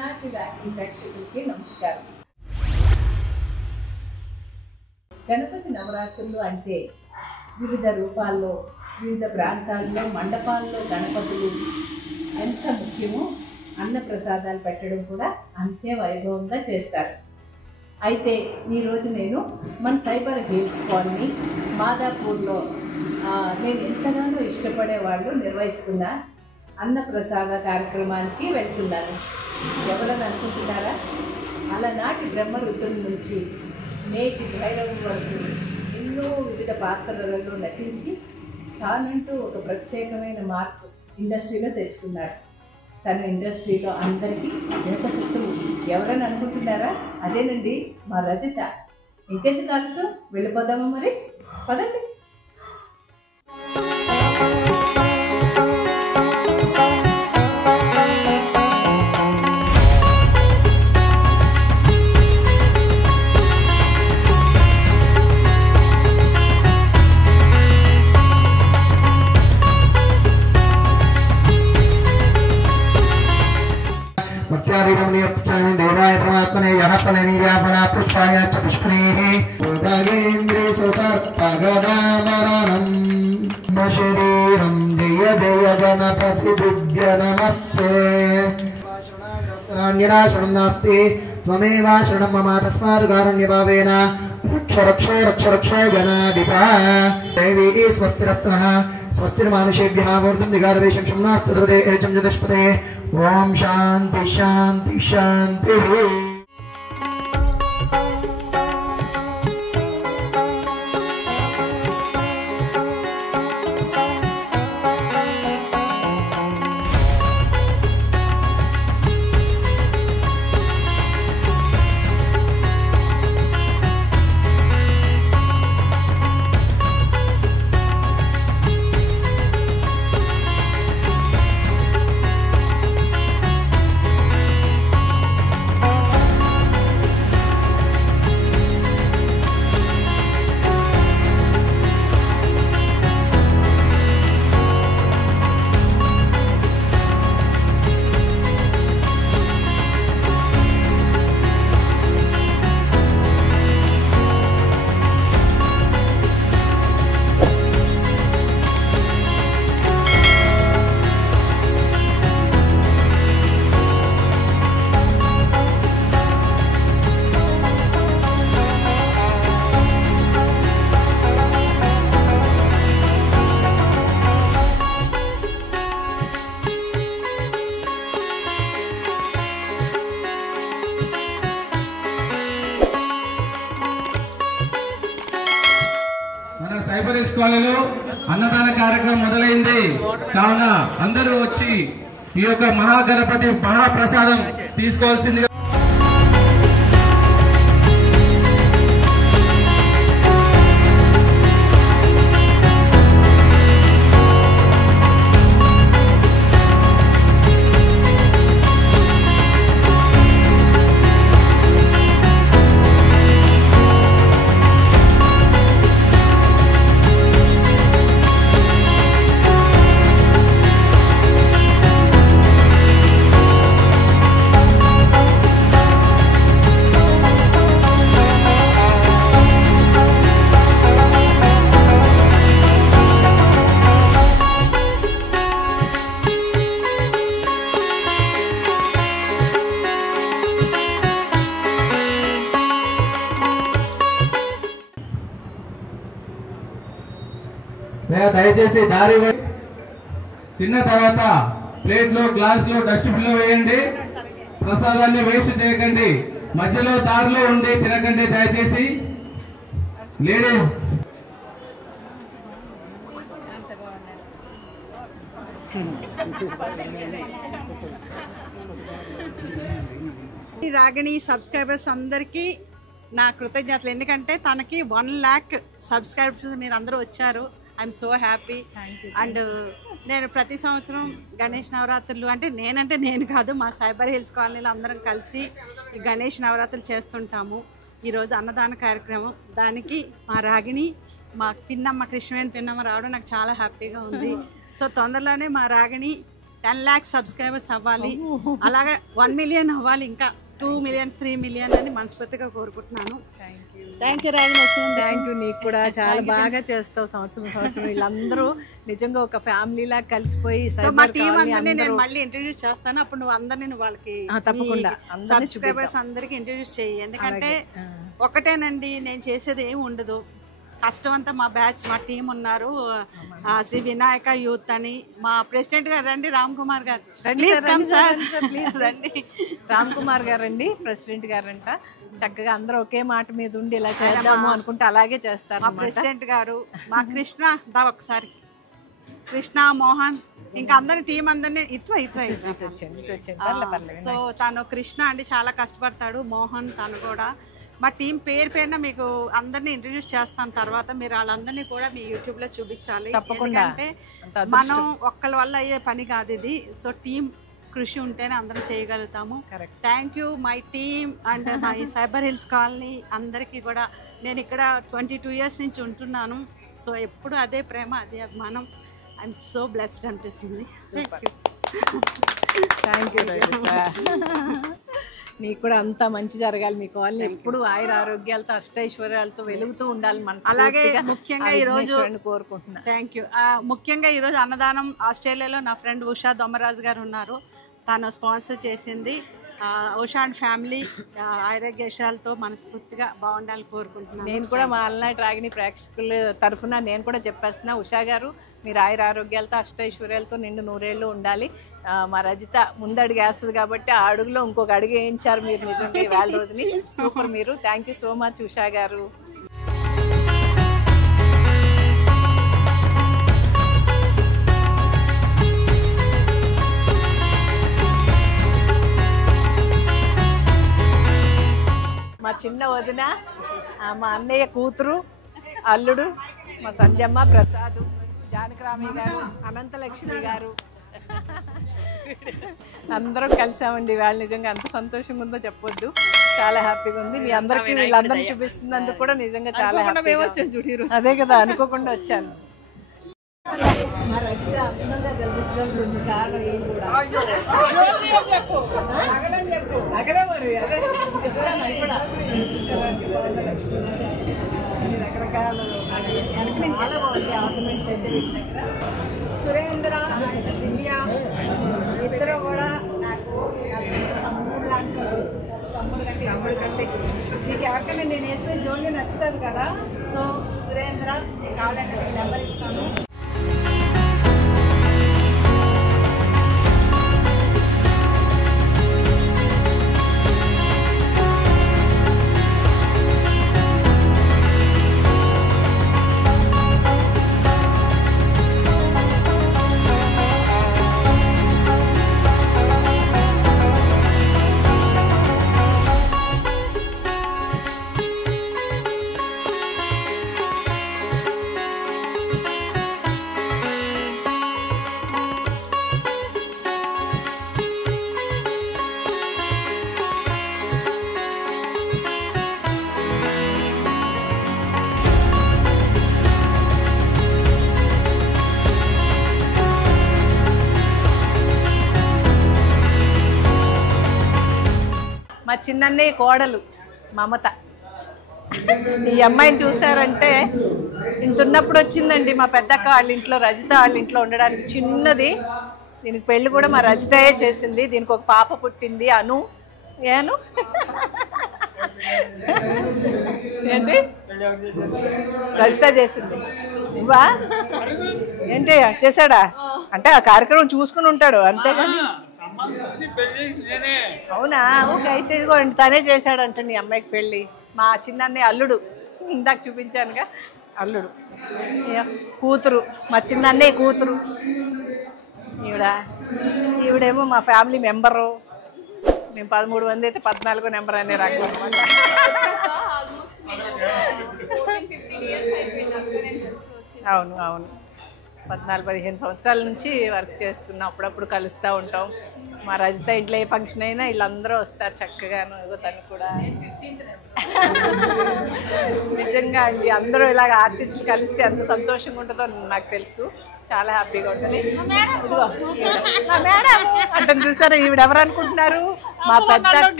అలనాటి రాగిణి ప్రేక్షకులకి నమస్కారం. గణపతి నవరాత్రులు అంటే వివిధ రూపాల్లో వివిధ ప్రాంతాల్లో మండపాల్లో గణపతులు ఎంత ముఖ్యమో అన్నప్రసాదాలు పెట్టడం కూడా అంతే వైభవంగా చేస్తారు. అయితే ఈరోజు నేను మన సైబర్ హిల్స్ కాలనీ మాదాపూర్లో నేను ఎంతగానో ఇష్టపడే వాళ్ళు నిర్వహిస్తున్న అన్నప్రసాద కార్యక్రమానికి వెళ్తున్నాను. ఎవరని అనుకుంటున్నారా? అలనాటి బ్రహ్మరుద్రుల నుంచి నేటి భైరవం వరకు ఎన్నో వివిధ పాత్రలలో నటించి తానంటూ ఒక ప్రత్యేకమైన మార్పు ఇండస్ట్రీలో తెచ్చుకున్నాడు. తన ఇండస్ట్రీలో అందరికీ జగశత్రువు ఎవరని అనుకుంటున్నారా? అదేనండి మా రజిత. ఇంకెందుకు ఆలస్యం, వెళ్ళిపోదామా మరి? పదండి. देवाय परमात्मने यः फलनीर्यापणा पुष्पाय च पुष्पणेः भोगागेन्द्रे सुसर्पगदामरणम् शरीरं जय जय गणपति तुभ्य नमस्ते। शरणाग्रवस्त्राण्यनाशनं नास्ति त्वमेव शरणं मम तस्मात् कारुण्यभावेन रक्ष रक्ष रक्ष रक्ष जनाधिपः। देवी स्वस्तिरस्तनः स्वस्तिर्मानुषेभ्यः ऊर्ध्वं दिगारवेशं शम्नास्तुते एचं जदस्पते। ओम शांति शांति शांति। సైబర్ హిల్స్ కాలనీలో అన్నదాన కార్యక్రమం మొదలైంది. కావున అందరూ వచ్చి ఈ యొక్క మహాగణపతి మహాప్రసాదం తీసుకోవాల్సిందిగా. దయచేసి దారి తిన్న తర్వాత ప్లేట్లో గ్లాసులో డస్ట్బిన్ లో వేయండి. ప్రసాదాన్ని వేస్ట్ చేయకండి. మధ్యలో దారిలో ఉండి తినకండి దయచేసి. లేడీస్ రాగిణి సబ్స్క్రైబర్స్ అందరికీ నా కృతజ్ఞతలు. ఎందుకంటే తనకి 1 lakh సబ్స్క్రైబర్స్ మీరు అందరూ వచ్చారు. I'm so happy. అండ్ నేను ప్రతి సంవత్సరం గణేష్ నవరాత్రులు అంటే నేను కాదు, మా సైబర్ హిల్స్ కాలనీలో అందరం కలిసి గణేష్ నవరాత్రులు చేస్తుంటాము. ఈరోజు అన్నదాన కార్యక్రమం, దానికి మా రాగిణి మా పిన్నమ్మ కృష్ణవేణి పిన్నమ్మ రావడం నాకు చాలా హ్యాపీగా ఉంది. సో తొందరలోనే మా రాగిణి 10 lakh సబ్స్క్రైబర్స్ అవ్వాలి, అలాగే 1 million అవ్వాలి, ఇంకా 2 million 3 million అని మనస్ఫూర్తిగా కోరుకుంటున్నాను. Thank you Raju. Thank you. నీకు కూడా చాలా బాగా చేస్తావు. సంవత్సరం వీళ్ళందరూ నిజంగా ఒక ఫ్యామిలీ లాగా కలిసిపోయి మా టీం అందరినీ నేను మళ్ళీ ఇంట్రడ్యూస్ చేస్తాను. అప్పుడు నువ్వు అందరినీ వాళ్ళకి తప్పకుండా సబ్స్క్రైబర్స్ అందరికి ఇంట్రడ్యూస్ చేయి. ఎందుకంటే ఒకటేనండి, నేను చేసేది ఏమి ఉండదు, కష్టం అంతా మా బ్యాచ్, మా టీం ఉన్నారు. శ్రీ వినాయక యూత్ అని మా ప్రెసిడెంట్ గారు రండి, రామ్ కుమార్ గారు. ప్లీజ్ కమ్ సార్, ప్లీజ్ రండి. రామ్ కుమార్ గారు అండి ప్రెసిడెంట్ గారంట. చక్కగా అందరూ ఒకే మాట మీద ఉండి ఇలా చేద్దాము అనుకుంటే అలాగే చేస్తారు. మా ప్రెసిడెంట్ గారు, మా కృష్ణ దా ఒకసారి, కృష్ణ, మోహన్, ఇంకా అందరి టీం అందరినీ ఇట్లా సో తను కృష్ణ అండి చాలా కష్టపడతాడు. మోహన్ తను కూడా. మా టీం పేరున మీకు అందరినీ ఇంట్రడ్యూస్ చేస్తాను తర్వాత. మీరు వాళ్ళందరినీ కూడా మీ యూట్యూబ్లో చూపించాలి. ఎందుకంటే మనం ఒక్కళ్ళ వల్ల అయ్యే పని కాదు ఇది. సో టీం కృషి ఉంటేనే అందరం చేయగలుగుతాము. Thank you my team and my cyber hills colony అందరికీ కూడా. నేను ఇక్కడ 22 years నుంచి ఉంటున్నాను. సో ఎప్పుడు అదే ప్రేమ, అదే అభిమానం. ఐఎమ్ సో బ్లెస్డ్ అనిపిస్తుంది. Thank you. నీకు కూడా అంతా మంచి జరగాలి. మీ కాలనీ ఎప్పుడు ఆయుర ఆరోగ్యాలతో అష్టైశ్వర్యాలతో వెలుగుతూ ఉండాలి మనసు. అలాగే ముఖ్యంగా ఈరోజు కోరుకుంటున్నాను. Thank you. ముఖ్యంగా ఈరోజు అన్నదానం ఆస్ట్రేలియాలో నా ఫ్రెండ్ ఉషా దొమ్మరాజు గారు ఉన్నారు, తను స్పాన్సర్ చేసింది. ఉషా అండ్ ఫ్యామిలీ ఆరోగ్యాలతో మనస్ఫూర్తిగా బాగుండాలని కోరుకుంటున్నాను. నేను కూడా మా అలనాటి రాగిని ప్రేక్షకుల తరఫున నేను కూడా చెప్పేస్తున్నా, ఉషా గారు మీరు ఆయుర ఆరోగ్యాలతో అష్టైశ్వర్యాలతో నిండు 100 ఏళ్ళు ఉండాలి. మా రజిత ముందడుగు వేస్తుంది కాబట్టి ఆ అడుగులో ఇంకొక అడుగు వేయించారు మీరు నిజంగా ఇవాళ రోజుని. సూపర్ మీరు. Thank you so much Usha గారు. మా చిన్న వదిన, మా అన్నయ్య కూతురు, అల్లుడు, మా సంధ్యమ్మ, ప్రసాద్, జానకరామయ్య గారు, అనంతలక్ష్మి గారు అందరం కలిసామండి ఇవాళ. నిజంగా ఎంత సంతోషంగా ఉందో చెప్పొద్దు. చాలా హ్యాపీగా ఉంది. మీ అందరికీ వీళ్ళందరినీ చూపిస్తున్నందుకు కూడా నిజంగా చాలా హ్యాపీగా. అదే కదా, అనుకోకుండా వచ్చాను. మా రజిత అందంగా కనిపించడానికి కారణం ఏం కూడా అగలే మరి అదే చెప్తాను కూడా రకరకాల చాలా బాగుంది ఆర్నమెంట్స్ అయితే వీటి దగ్గర. సురేంద్ర, దివ్య ఇద్దరు కూడా నాకు తమ్ముడు లాంటి తమ్ముడు కంటే మీకు ఎవరికైనా నేను వేస్తే జోన్లీ నచ్చుతుంది కదా. సో సురేంద్ర కావాలంటే నేను నెంబర్ ఇస్తాను. మా చిన్నన్నయ్య కోడలు మమత. ఈ అమ్మాయిని చూసారంటే ఇంతున్నప్పుడు వచ్చిందండి మా పెద్దక్క వాళ్ళ ఇంట్లో, రజిత వాళ్ళ ఇంట్లో ఉండడానికి. చిన్నది. దీనికి పెళ్ళి కూడా మా రజితయే చేసింది. దీనికి ఒక పాప పుట్టింది, అను. ఏను ఏంటి రజిత చేసింది. ఇవ్వా ఏంటి చేశాడా అంటే ఆ కార్యక్రమం చూసుకుని ఉంటాడు అంతేగాని. అవునా, ఓకే. అయితే ఇదిగోండి తనే చేశాడంటే నీ అమ్మాయికి పెళ్ళి. మా చిన్నన్నయ్య అల్లుడు, ఇందాక చూపించానుగా అల్లుడు. కూతురు, మా చిన్నన్నయ్య కూతురు ఈవిడేమో మా ఫ్యామిలీ మెంబరు. మేము 13 మంది అయితే 14వ నెంబర్ అనే రకం అనమాట. అవును అవును, 14-15 సంవత్సరాల నుంచి వర్క్ చేస్తున్నాం. అప్పుడప్పుడు కలుస్తూ ఉంటాం. మా రజిత ఇంట్లో ఏ ఫంక్షన్ అయినా వీళ్ళందరూ వస్తారు చక్కగాను. తను కూడా నిజంగా అండి, అందరూ ఇలాగ ఆర్టిస్టులు కలిస్తే ఎంత సంతోషంగా ఉంటుందో నాకు తెలుసు. చాలా హ్యాపీగా ఉంటుంది. ఇదిగో మేడం అంటే చూసారా, ఈవిడెవరు అనుకుంటున్నారు?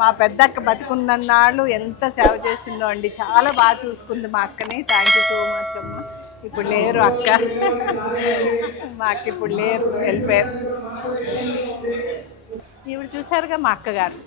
మా పెద్దక్క బతికున్నన్నాళ్ళు ఎంత సేవ చేసిందో అండి. చాలా బాగా చూసుకుంది మా అక్కని. థ్యాంక్ యూ సో మచ్ అమ్మ. ఇప్పుడు లేరు అక్క, మాకు ఇప్పుడు లేరు, వెళ్ళిపోయారు. ఈవిడ చూసారుగా మా అక్కగారు.